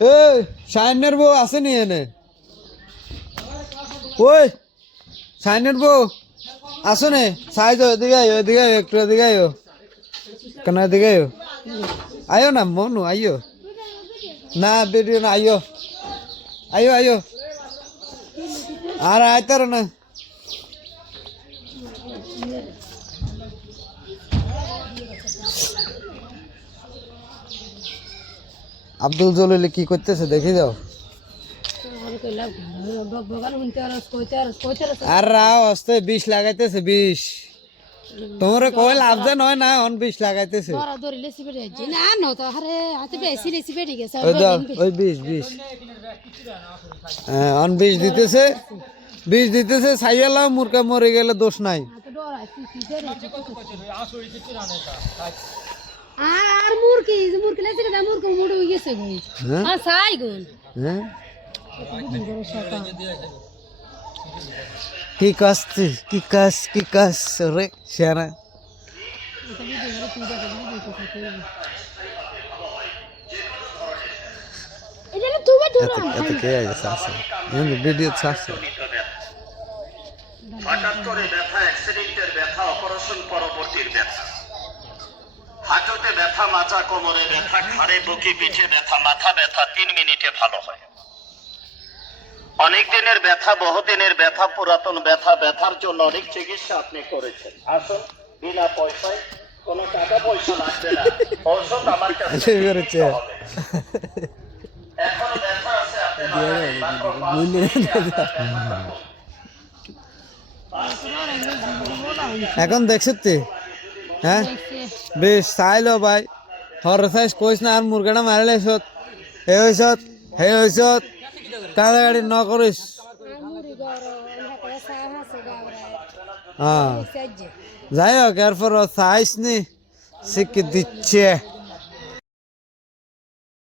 এই শাইনের বউ আসেনি এনে? ওই শাইনের বউ আসনে? সাইজ ওদিকে আয়ো, ওদিকে আয়ো, একটু ওদিকে আয়ো, কেন ওদিকে আয়ো, আয়ো না মনু আয়ো না, ভিডিও না, আয়ো আয়ো আয়ো, আর আইতার না। আব্দুল জলিল কি করতেছে দেখি যাও। আর রাও আসতে 20 লাগাইতেছে, 20 তোমরা কই লাভ যে নয় না, অন 20 লাগাইতেছে। ওই 20 অন 20 দিতেছে, 20 দিতেছে। সাইয়ালা মুরকা মরে গেলে দোষ নাই। আর মুরকি মুরকি লেছে কে মুরকি মুড় হই গেছে গো। হ্যাঁ সাই গো। হ্যাঁ কি কাজ রে শেরা। এটা তুমি ধরো এত কে আছে আছে ভিডিও ছাড়ছে। হঠাৎ করে ব্যথা, অ্যাক্সিডেন্টের ব্যথা, অপারেশন পরবর্তীর ব্যথা, হাঁটুতে ব্যথা, মাথা কোমরে ব্যথা, ঘাড়ে বুকে পিঠে ব্যথা, মাথা ব্যথা 3 মিনিটে ভালো হয়। অনেক দিনের ব্যথা, বহুদিনের ব্যথা, পুরাতন ব্যথা, ব্যথার জন্য অনেক চিকিৎসা আপনি করেছেন। আসুন, বিনা পয়সায়, কোনো টাকা পয়সা লাগবে না, ঔষধ আমার কাছে হবে। এখনো ব্যথা আছে, আপনি এখন দেখছিস তুই? হ্যাঁ বেশ চাইলো ভাই, হর সাইজ কইস না, আর মুরগাটা মারলে সত হে হইছত হে হইছত, কাড়াকাড়ি ন করিস। হ্যাঁ যাই হোক, এরপর সাইজ নি শিখে দিচ্ছে।